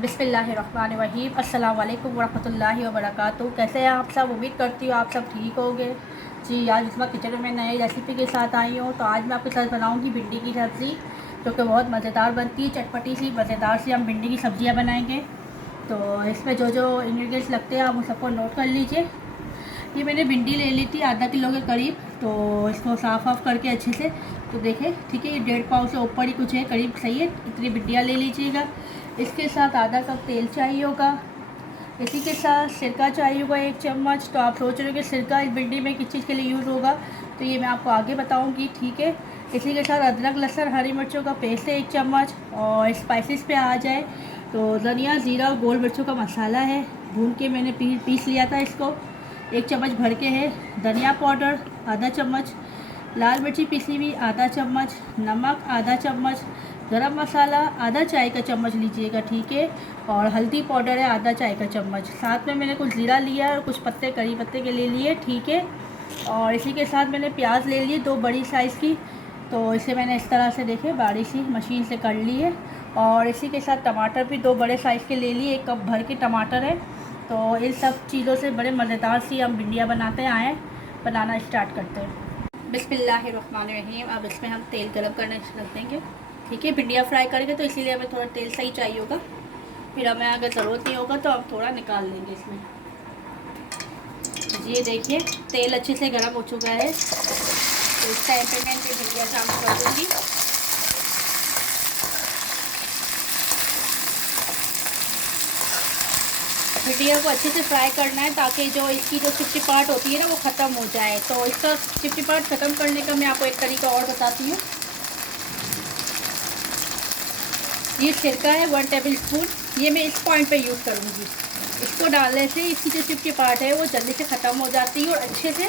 बिस्मिल्लाहिर्रहमानिर्रहीम। अस्सलाम वालेकुम वरहमतुल्लाहि वबरकातुहू। कैसे हैं आप सब? उम्मीद करती हूँ आप सब ठीक होंगे। जी, आज इस वक्त किचन में नई रेसिपी के साथ आई हूँ। तो आज मैं आपके साथ बनाऊँगी भिंडी की सब्ज़ी, जो कि बहुत मज़ेदार बनती है। चटपटी सी मज़ेदार सी हम भिंडी की सब्ज़ियाँ बनाएंगे। तो इसमें जो जो इंग्रेडिएंट्स लगते हैं आप उन सबको नोट कर लीजिए। ये मैंने भिंडी ले ली थी आधा किलो के करीब। तो इसको साफ़ करके अच्छे से, तो देखें ठीक है, ये 1.5 पाव से ऊपर ही कुछ है, करीब सही है। इतनी भिंडियाँ ले लीजिएगा। इसके साथ आधा कप तेल चाहिए होगा। इसी के साथ सिरका चाहिए होगा 1 चम्मच। तो आप सोच रहे हो कि सिरका इस भिंडी में किस चीज़ के लिए यूज़ होगा, तो ये मैं आपको आगे बताऊंगी, ठीक है। इसी के साथ अदरक लहसुन हरी मिर्चों का पेस्ट है 1 चम्मच। और स्पाइसेस पे आ जाए तो धनिया जीरा और गोल मिर्चों का मसाला है, भून के मैंने पीस लिया था इसको, 1 चम्मच भर के है। धनिया पाउडर आधा चम्मच, लाल मिर्ची पिसी हुई आधा चम्मच, नमक आधा चम्मच, गरम मसाला आधा चाय का चम्मच लीजिएगा, ठीक है। और हल्दी पाउडर है आधा चाय का चम्मच। साथ में मैंने कुछ ज़ीरा लिया है और कुछ पत्ते करी पत्ते के ले लिए, ठीक है। और इसी के साथ मैंने प्याज ले लिए 2 बड़ी साइज़ की। तो इसे मैंने इस तरह से देखे बारीक सी मशीन से कर ली है। और इसी के साथ टमाटर भी 2 बड़े साइज़ के ले लिए, 1 कप भर के टमाटर है। तो इन सब चीज़ों से बड़े मज़ेदार सी हम भिंडियाँ बनाते आए, बनाना स्टार्ट करते हैं। बिस्मिल्लाहिर्रहमानिर्रहीम। अब इसमें हम तेल गरम करना रख देंगे, ठीक है। भिंडियाँ फ्राई करेंगे तो इसीलिए हमें थोड़ा तेल सही चाहिए होगा। फिर हमें अगर ज़रूरत नहीं होगा तो हम थोड़ा निकाल लेंगे इसमें। ये देखिए तेल अच्छे से गरम हो चुका है। तो इस टाइम पे मैं इनकी भिंडियाँ शामिल कर दूँगी। भिंडियों को अच्छे से फ्राई करना है ताकि जो इसकी जो चिपचिपाहट होती है ना वो ख़त्म हो जाए। तो इसका चिपचिपाहट ख़त्म करने का मैं आपको एक तरीका और बताती हूँ। ये सिरका है 1 टेबल स्पून, ये मैं इस पॉइंट पे यूज़ करूँगी। इसको डालने से इसकी जो चिपचिपाहट है वो जल्दी से ख़त्म हो जाती है और अच्छे से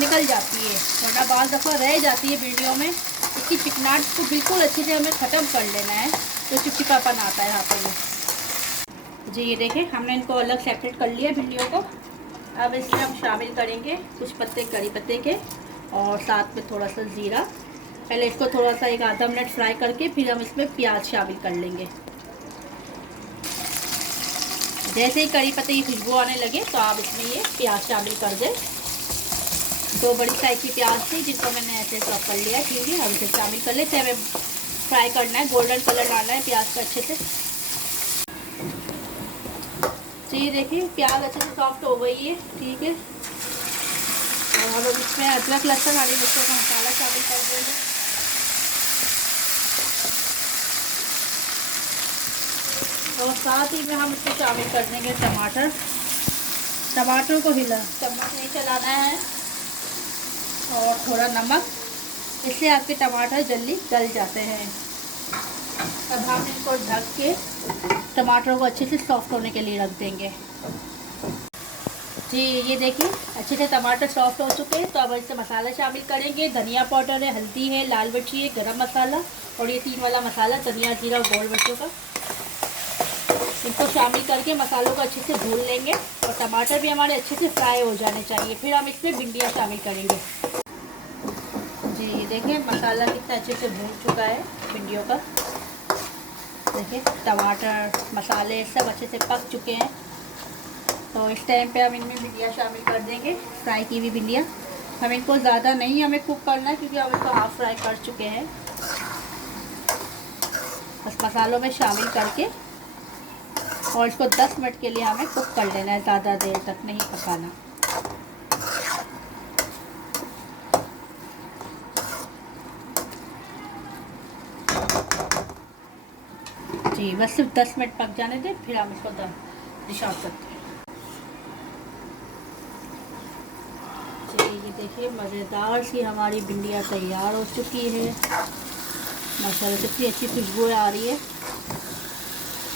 निकल जाती है, वरना बाज़ दफ़ा रह जाती है भिंडियों में। इसकी चिकनाहट को बिल्कुल अच्छे से हमें ख़त्म कर लेना है, तो चिपचिपापन आता है यहाँ पर। जी ये देखें हमने इनको अलग सेपरेट कर लिया भिंडियों को। अब इसमें हम शामिल करेंगे कुछ पत्ते करी पत्ते के और साथ में थोड़ा सा ज़ीरा। पहले इसको थोड़ा सा 1 आधा मिनट फ्राई करके फिर हम इसमें प्याज शामिल कर लेंगे। जैसे ही करी पत्ते की खुशबू आने लगे तो आप इसमें ये प्याज शामिल कर दें। 2 बड़ी साइज की प्याज थी जिसको मैंने ऐसे चॉप कर लिया, ठीक है। अब इसे शामिल कर लेते हैं। हमें फ्राई करना है, गोल्डन कलर डालना है प्याज का अच्छे से। जी देखिए प्याज अच्छे से सॉफ्ट हो गई है, ठीक है। और इसमें अदरक लहसुन हरी मिर्चों का मसाला शामिल कर देंगे। और साथ ही में हम इसमें शामिल कर देंगे टमाटर। टमाटर को चम्मच नहीं चलाना है। और थोड़ा नमक, इससे आपके टमाटर जल्दी गल जाते हैं। अब हम इनको ढक के टमाटर को अच्छे से सॉफ्ट होने के लिए रख देंगे। जी ये देखिए अच्छे से टमाटर सॉफ्ट हो चुके हैं। तो अब इससे मसाला शामिल करेंगे। धनिया पाउडर है, हल्दी है, लाल मिर्ची है, गरम मसाला और ये 3 वाला मसाला धनिया जीरा और गोल मिर्चों का। इनको शामिल करके मसालों को अच्छे से भून लेंगे और टमाटर भी हमारे अच्छे से फ्राई हो जाने चाहिए। फिर हम इसमें भिंडियाँ शामिल करेंगे। जी ये देखिए मसाला कितना अच्छे से भून चुका है भिंडियों का। देखिए टमाटर मसाले सब अच्छे से पक चुके हैं। तो इस टाइम पे हम इनमें भिंडियाँ शामिल कर देंगे, फ्राई की हुई भिंडियाँ। हम इनको ज़्यादा नहीं हमें कुक करना है क्योंकि हम इसको हाफ़ फ्राई कर चुके हैं। बस मसालों में शामिल करके और इसको 10 मिनट के लिए हमें कुक कर लेना है, ज़्यादा देर तक नहीं पकाना। जी बस सिर्फ 10 मिनट पक जाने दें, फिर हम इसको डिश आउट करते हैं। जी ये देखिए मज़ेदार सी हमारी भिंडियाँ तैयार हो चुकी है। माशाल्लाह कितनी अच्छी खुशबू आ रही है।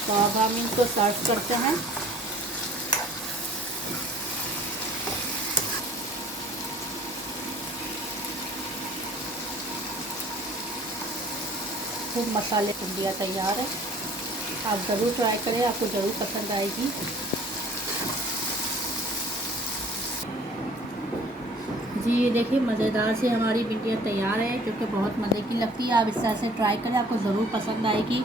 तो अब हम इनको सर्व करते हैं। खूब मसाले भिंडियाँ तैयार है, आप ज़रूर ट्राई करें, आपको ज़रूर पसंद आएगी। जी ये देखिए मज़ेदार से हमारी भिंडियाँ तैयार है, जो कि बहुत मज़े की लगती है। आप इस तरह से ट्राई करें, आपको ज़रूर पसंद आएगी।